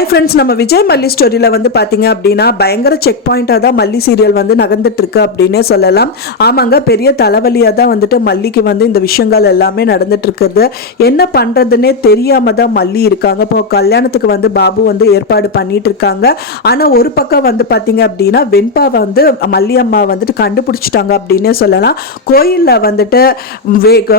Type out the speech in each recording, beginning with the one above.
Hi friends, நம்ம விஜய் மல்லி ஸ்டோரியில் வந்து பார்த்தீங்க அப்படின்னா பயங்கர செக் பாயிண்டாக தான் மல்லி சீரியல் வந்து நகர்ந்துட்டு இருக்கு அப்படின்னே சொல்லலாம். ஆமாங்க, பெரிய தலைவலியாக தான் வந்துட்டு மல்லிக்கு வந்து இந்த விஷயங்கள் எல்லாமே நடந்துட்டு இருக்கிறது. என்ன பண்ணுறதுன்னே தெரியாம தான் மல்லி இருக்காங்க. இப்போ கல்யாணத்துக்கு வந்து பாபு வந்து ஏற்பாடு பண்ணிட்டு இருக்காங்க. ஆனால் ஒரு பக்கம் வந்து பார்த்தீங்க அப்படின்னா வெண்பா வந்து மல்லி அம்மா வந்துட்டு கண்டுபிடிச்சிட்டாங்க அப்படின்னே சொல்லலாம். கோயிலில் வந்துட்டு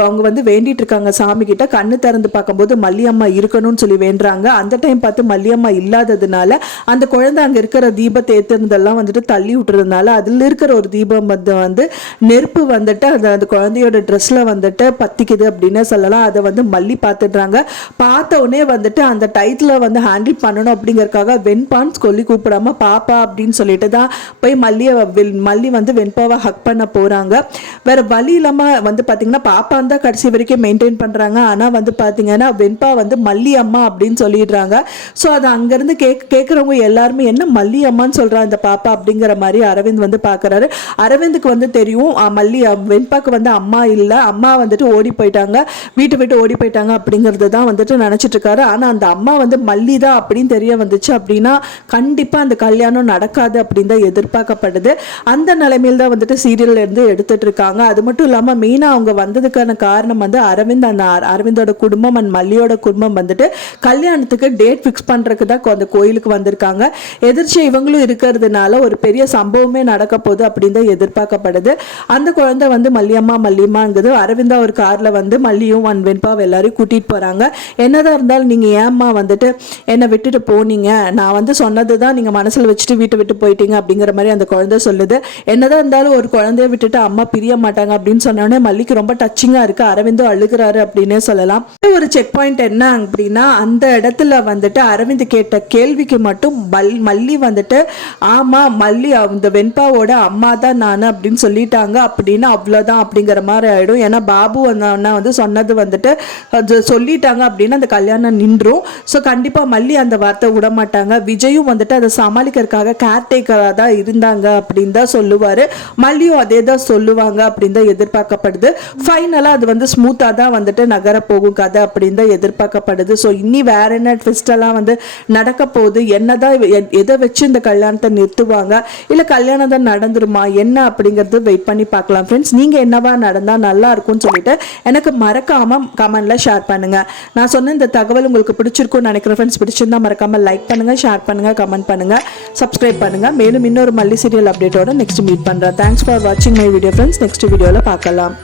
அவங்க வந்து வேண்டிட்டு இருக்காங்க சாமி கிட்ட. கண்ணு திறந்து பார்க்கும்போது மல்லி அம்மா இருக்கணும்னு சொல்லி வேண்டுறாங்க. அந்த டைம் பார்த்து மல்லி அம்மா இல்லாததுனால அந்த குழந்தை அங்க இருக்கிற தீபத்தை ஏத்துறதெல்லாம் வந்துட்டு தள்ளி விட்டுறதுனால அதுல இருக்கிற ஒரு தீபம் வந்து நெருப்பு வந்துட்டு அந்த குழந்தையோட ட்ரெஸ்ல வந்துட்டு பத்திக்குது அப்படின்னு சொல்லலாம். அதை வந்து மல்லி பார்த்துடுறாங்க. பார்த்த உடனே வந்துட்டு அந்த டைட்டில் வந்து ஹேண்டில் பண்ணணும் அப்படிங்கறதுக்காக வெண்பான்னு சொல்லி கூப்பிடாம பாப்பா அப்படின்னு சொல்லிட்டு தான் போய் மல்லி வந்து வெண்பாவை ஹக் பண்ண போறாங்க. வேற வழி இல்லாம வந்து பாத்தீங்கன்னா பாப்பா தான் கடைசி வரைக்கும் மெயின்டைன் பண்றாங்க. ஆனா வந்து பாத்தீங்கன்னா வெண்பா வந்து மல்லி அம்மா அப்படின்னு சொல்லிடுறாங்க. ஸோ அது அங்கேருந்து கேட்குறவங்க எல்லாருமே என்ன மல்லி அம்மான்னு சொல்கிறா இந்த பாப்பா அப்படிங்கிற மாதிரி அரவிந்த் வந்து பார்க்குறாரு. அரவிந்துக்கு வந்து தெரியும் வெண்பாக்கு வந்து அம்மா இல்லை, அம்மா வந்துட்டு ஓடி போயிட்டாங்க, வீட்டை விட்டு ஓடி போயிட்டாங்க அப்படிங்கிறது தான் வந்துட்டு நினச்சிட்டு இருக்காரு. ஆனால் அந்த அம்மா வந்து மல்லி தான் அப்படின்னு தெரிய வந்துச்சு அப்படின்னா கண்டிப்பாக அந்த கல்யாணம் நடக்காது அப்படின்னு தான் எதிர்பார்க்கப்படுது. அந்த நிலைமையில் தான் வந்துட்டு சீரியல்ல இருந்து எடுத்துட்டு இருக்காங்க. அது மட்டும் இல்லாமல் மெயினாக அவங்க வந்ததுக்கான காரணம் வந்து அரவிந்தோட குடும்பம் அண்ட் மல்லியோட குடும்பம் வந்துட்டு கல்யாணத்துக்கு டேட் ஃபிக்ஸ் பண்றதுக்கு தான் அந்த கோயிலுக்கு வந்திருக்காங்க. எதிர்ச்சியா இவங்களும் இருக்கிறதுனால ஒரு பெரிய சம்பவமே நடக்க போகுது அப்படின்னு தான் எதிர்பார்க்கப்படுது. அந்த குழந்தை வந்து மல்லியம்மாங்குது. அரவிந்தா ஒரு கார்ல வந்து மல்லியும் வெண்பா எல்லாரையும் கூட்டிட்டு போறாங்க. என்னதான் இருந்தாலும் நீங்க ஏம்மா வந்துட்டு என்னை விட்டுட்டு போனீங்க, நான் வந்து சொன்னதுதான் நீங்க மனசுல வச்சுட்டு வீட்டை விட்டு போயிட்டீங்க அப்படிங்கிற மாதிரி அந்த குழந்தை சொல்லுது. என்னதான் இருந்தாலும் ஒரு குழந்தைய விட்டுட்டு அம்மா பிரிய மாட்டாங்க அப்படின்னு சொன்னோடனே மல்லிக்கு ரொம்ப டச்சிங்கா இருக்கு. அரவிந்தும் அழுகிறாரு அப்படின்னே சொல்லலாம். ஒரு செக் பாயிண்ட் என்ன அப்படின்னா அந்த இடத்துல வந்துட்டு அரவிந்த் கேட்ட கேள்விக்கு மட்டும் மல்லி வந்துட்டு ஆமா மல்லி அந்த வெண்பாவோட அம்மா தான் நான் அப்படின்னு சொல்லிட்டாங்க அப்படின்னா அவ்வளவுதான் அப்படிங்கிற மாதிரி ஆயிடும். ஏன்னா பாபு வந்து சொன்னது வந்துட்டு சொல்லிட்டாங்க அப்படின்னா அந்த கல்யாணம் நின்றும். ஸோ கண்டிப்பா மல்லி அந்த வார்த்தை விட மாட்டாங்க. விஜயும் வந்துட்டு அதை சமாளிக்கிறதுக்காக கேர்டேக்கரா தான் இருந்தாங்க அப்படின்னு தான் சொல்லுவாரு. மல்லியும் அதே தான் சொல்லுவாங்க அப்படின்னு தான் எதிர்பார்க்கப்படுது. ஃபைனலா அது வந்து ஸ்மூத்தா தான் வந்துட்டு நகர போகும் கதை அப்படின்னு தான் எதிர்பார்க்கப்படுது. ஸோ இன்னி வேற என்ன ட்விஸ்ட் எல்லாம் வந்து நடக்க போகுது, என்னதான் எதை வச்சு இந்த கல்யாணத்தை நிறுத்துவாங்க, இல்ல கல்யாணம் தான் நடந்துருமா என்ன அப்படிங்கிறது வெயிட் பண்ணி பார்க்கலாம். ஃப்ரெண்ட்ஸ், நீங்க என்னவா நடந்தா நல்லா இருக்கும்னு சொல்லிட்டு எனக்கு மறக்காம கமெண்ட்ல ஷேர் பண்ணுங்க. நான் சொன்ன இந்த தகவல் உங்களுக்கு பிடிச்சிருக்கும்னு நினைக்கிறேன். ஃப்ரெண்ட்ஸ், பிடிச்சிருந்தா மறக்காம லைக் பண்ணுங்க, ஷேர் பண்ணுங்க, கமெண்ட் பண்ணுங்க, சப்ஸ்கிரைப் பண்ணுங்க. மேலும் இன்னொரு மல்லி சீரியல் அப்டேட்டோட நெக்ஸ்ட் மீட் பண்றேன். தேங்க்ஸ் ஃபார் வாட்சிங் மை வீடியோ ஃப்ரெண்ட்ஸ். நெக்ஸ்ட் வீடியோல பார்க்கலாம்.